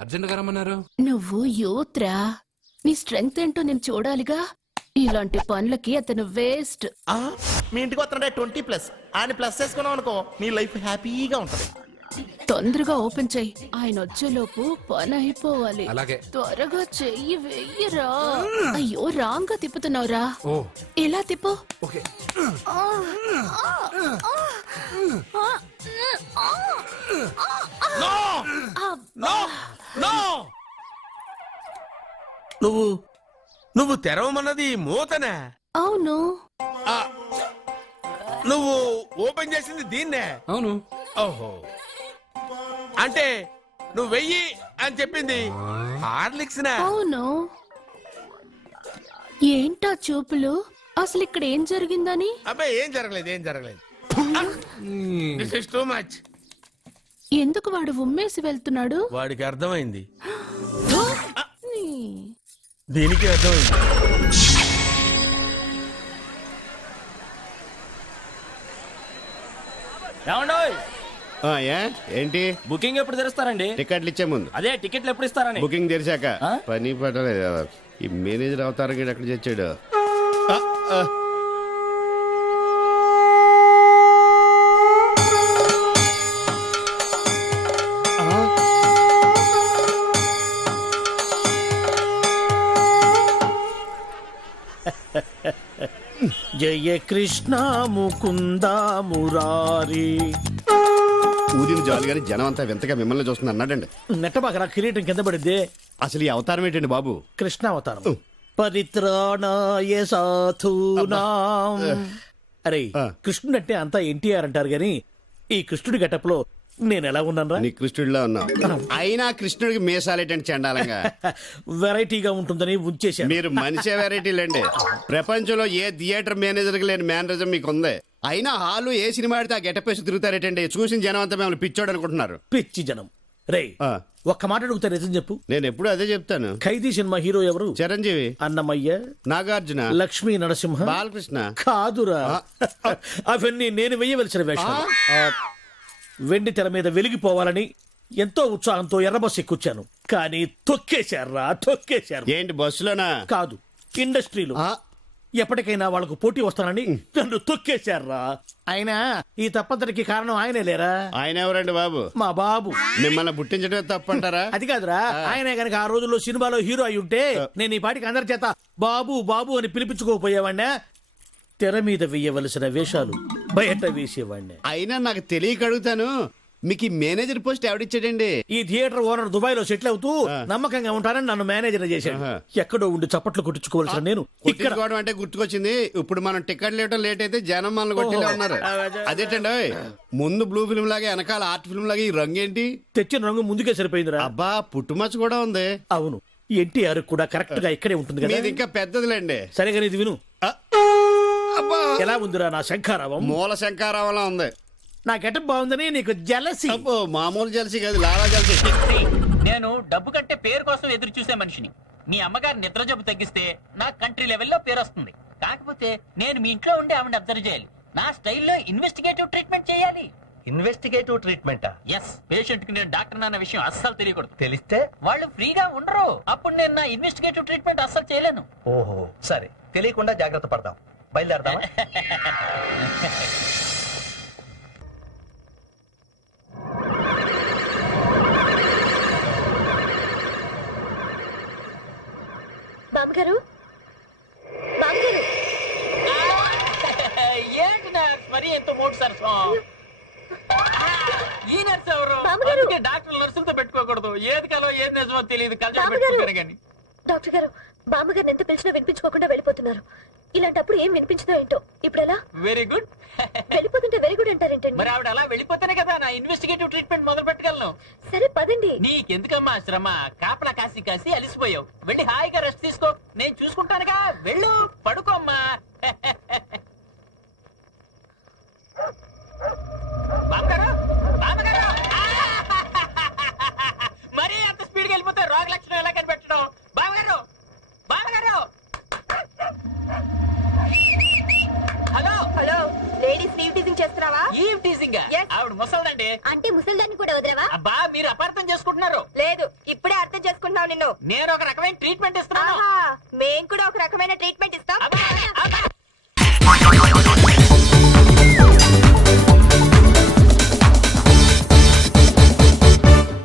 Urgent గా రమ్మన్నారు. నువ్వు యూత్రా, నీ స్ట్రెంగ్త్ ఏంటో నేను చూడాలిగా. ఇలాంటి పనులకి అతను వేస్ట్. మీ ఇంటికి వస్తున్నాడే 20+ ఆయన ప్లస్ చేసుకున్నావు అనుకో నీ లైఫ్ హ్యాపీగా ఉంటది. తొందరగా ఓపెన్ చెయ్యి, ఆయన వచ్చేలోపు పని అయిపోవాలి. అలాగే. త్వరగా చెయ్యి వెయ్యరా. అయ్యో రాంగ్ గా తిప్పుతున్నావురా. ఓ ఇలా తిప్పు. ఓకే. నువ్వు తెరవమన్నది మూతనే. అవును. నువ్వు ఓపెన్ చేసింది దీన్నే. అవును. ఓహో, అంటే నువ్వు వెయ్యి అని చెప్పింది హార్లిక్స్. అవును. ఏంటా చూపులు? అసలు ఇక్కడ ఏం జరిగిందని? అబ్బాయి ఏం జరగలేదు. This is too much. ఎందుకు వాడు ఉమ్మేసి వెళ్తున్నాడు? వాడికి అర్థమైంది, దీనికి అర్థమైంది. ఏంటి బుకింగ్ ఎప్పుడు తెరుస్తారండి? టికెట్లు ఇచ్చే ముందు. అదే టికెట్లు ఎప్పుడు ఇస్తారని. బుకింగ్ తెరిచాక. పని పట్టలేదు ఈ మేనేజర్ అవతారం ఎక్కడ తెచ్చాడు. జయ కృష్ణ ముకుంద మురారి. ఊదిన జాలి గాని జనం అంతా వింతగా మిమ్మల్ని చూస్తుంది అన్నాడండి. నెట్టబాకరా కిరీటం కింద పడింది. అసలు ఈ అవతారం ఏంటండి బాబు? కృష్ణ అవతారం. పరిత్రాణాయ సాధూనాం. అరే కృష్ణుడు అంటే అంతా ఎన్టీఆర్ అంటారు గాని ఈ కృష్ణుడి గెటప్ లో నేను ఎలా ఉన్నాను? నీ కృష్ణుడిలో ఉన్నావు. అయినా కృష్ణుడికి మీసాలేటండి చండాలంగా. వెరైటీగా ఉంటుందని ఉంచేశాను. మీరు మనిషే వెరైటీలండి. ప్రపంచంలో ఏ థియేటర్ మేనేజర్ కి లేని మేనరిజం మీకు ఉంది. అయినా హాలు ఏ సినిమా ఆడితే ఆ గెటప్ వేసి తిరుగుతారేటండి. చూసిన జనం అంతా మిమ్మల్ని పిచ్చోడు అనుకుంటున్నారు. పిచ్చి జనం. రే ఒక్క మాట అడుగుతా నిజం చెప్పు. నేను ఎప్పుడు అదే చెప్తాను. ఖైదీ సినిమా హీరో ఎవరు? చిరంజీవి, అన్నమయ్య, నాగార్జున, లక్ష్మీ నరసింహ, బాలకృష్ణ. కాదురా, అవన్నీ నేను వెయ్యవలసిన వేషాలు. వెండి తెర మీద వెలిగిపోవాలని ఎంతో ఉత్సాహంతో ఎర్రబస్ ఎక్కుచ్చాను. కానీ తొక్కేశారు. ఏంటి బస్సులోనా? కాదు, ఇండస్ట్రీలో. ఎప్పటికైనా వాళ్ళకు పోటీ వస్తానని నన్ను తొక్కేశారా. అయినా ఈ తప్పంతటికి కారణం ఆయనే లేరా? ఆయన ఎవరండి బాబు? మా బాబు. మిమ్మల్ని పుట్టించడమే తప్పంటారా? అది కాదురా, ఆయనే గనక ఆ రోజుల్లో సినిమాలో హీరో అయి ఉంటే నేను ఈ పాటికి అందరి చేత బాబు బాబు అని పిలిపించుకోపోయేవాడినా. తెర మీద వేయవలసిన వేషాలు బయట వేసేవాడిని. అయినా నాకు తెలియక అడుగుతాను, మీకు ఈ మేనేజర్ పోస్ట్ ఎవడిచ్చాడండి? ఈ థియేటర్ ఓనర్ దుబాయ్ లో సెటిల్ అవుతూ నమ్మకంగా ఉంటానని నన్ను మేనేజర్ చేశాడు. ఎక్కడో ఉండి చప్పట్లు కొట్టించుకోవాల్సిన నేను ఇక్కడ అంటే గుర్తుకొచ్చింది. ఇప్పుడు మనం టికెట్ లేవటం లేట్ అయితే జనం మనల్ని కొట్టేలా ఉన్నారు. అదేటండి, ముందు బ్లూ ఫిల్మ్ లాగా వెనకాల ఆర్ట్ ఫిల్మ్ లాగా ఈ రంగు ఏంటి? తెచ్చిన రంగు ముందుకే సరిపోయిందిరా. అబ్బా పుట్టుమచ్చ కూడా ఉంది. అవును, ఎన్టీఆర్ కూడా కరెక్ట్ గా ఇక్కడే ఉంటుంది కదా. ఇది ఇంకా పెద్దదిలేండి. సరేగా ఇది విను. ఎలా ఉందిరా నా శంఖారావం? మూల శంఖారావంలా ఉంది. నా గెటప్ బాగుందని నీకు జలసి? మామూలు జలసి కాదు, లాలా జలసి. నేను డబ్బు కంటే పేరు కోసం ఎదురు చూసే మనిషిని. మీ అమ్మగారు నిద్ర జబ్బు తగ్గిస్తే నా కంట్రీ లెవెల్లో పేరు వస్తుంది. కాకపోతే నేను మీ ఇంట్లో ఉండి ఆవిడని అబ్జర్వ్ చేయాలి. నా స్టైల్లో ఇన్వెస్టిగేటివ్ ట్రీట్మెంట్ చేయాలి. ఇన్వెస్టిగేటివ్ ట్రీట్మెంటా? ఎస్. పేషెంట్ కి నేను డాక్టర్ అన్న విషయం అస్సలు తెలియకూడదు. తెలిస్తే వాళ్ళు ఫ్రీగా ఉండరు. అప్పుడు నేను నా ఇన్వెస్టిగేటివ్ ట్రీట్మెంట్ అస్సలు చేయలేను. ఓహో సరే, తెలియకుండా జాగ్రత్త పడదాం. బయలుదేరదామా? బాబుగారు, ఏంటి నర్స్ మరి ఎంత మూడు సరసం? ఈ నర్స్ ఎవరు? డాక్టర్ నర్సులతో పెట్టుకోకూడదు. ఏది కలో ఏది నిజమో తెలియదు. డాక్టర్ గారు, బామ్మగారిని ఎంత పిలిచినా వినిపించుకోకుండా వెళ్ళిపోతున్నారు. ఇలాంటప్పుడు ఏం వినిపించదో ఏంటో. ఇప్పుడు ఎలా? Very good. వెళ్ళిపోతుంటే వెరీ గుడ్ అంటారేంటండి? మరి ఆవిడ అలా వెళ్ళిపోతేనే కదా నా ఇన్వెస్టిగేటివ్ ట్రీట్మెంట్ మొదలు పెట్టగలను. సరే పదండి. నీకెందుకమ్మా శ్రమ? కాపలా కాసి కాసి అలిసిపోయావు. వెళ్ళి హాయిగా రెస్ట్ తీసుకో. నేను చూసుకుంటానుగా. వెళ్ళు, పడుకోమ్మా. మరీ అంత స్పీడ్గా వెళ్ళిపోతే రోగ లక్షణం ఎలా కనిపెట్టడం? బావగారు, బావగారు. Hello hello, ladies eve teasing చేస్తున్నావా? Eve teasing? ఆవిడ ముసల్దండి. అంటే ముసల్దాన్ని కూడా వదలవా? అబ్బా మీరు అపార్థం చేసుకుంటున్నారు లేదు ఇప్పుడే అర్థం చేసుకుంటున్నావు నిన్ను నేను ఒక రకమైన ట్రీట్మెంట్ ఇస్తున్నాను మేం కూడా ఒక రకమైన ట్రీట్మెంట్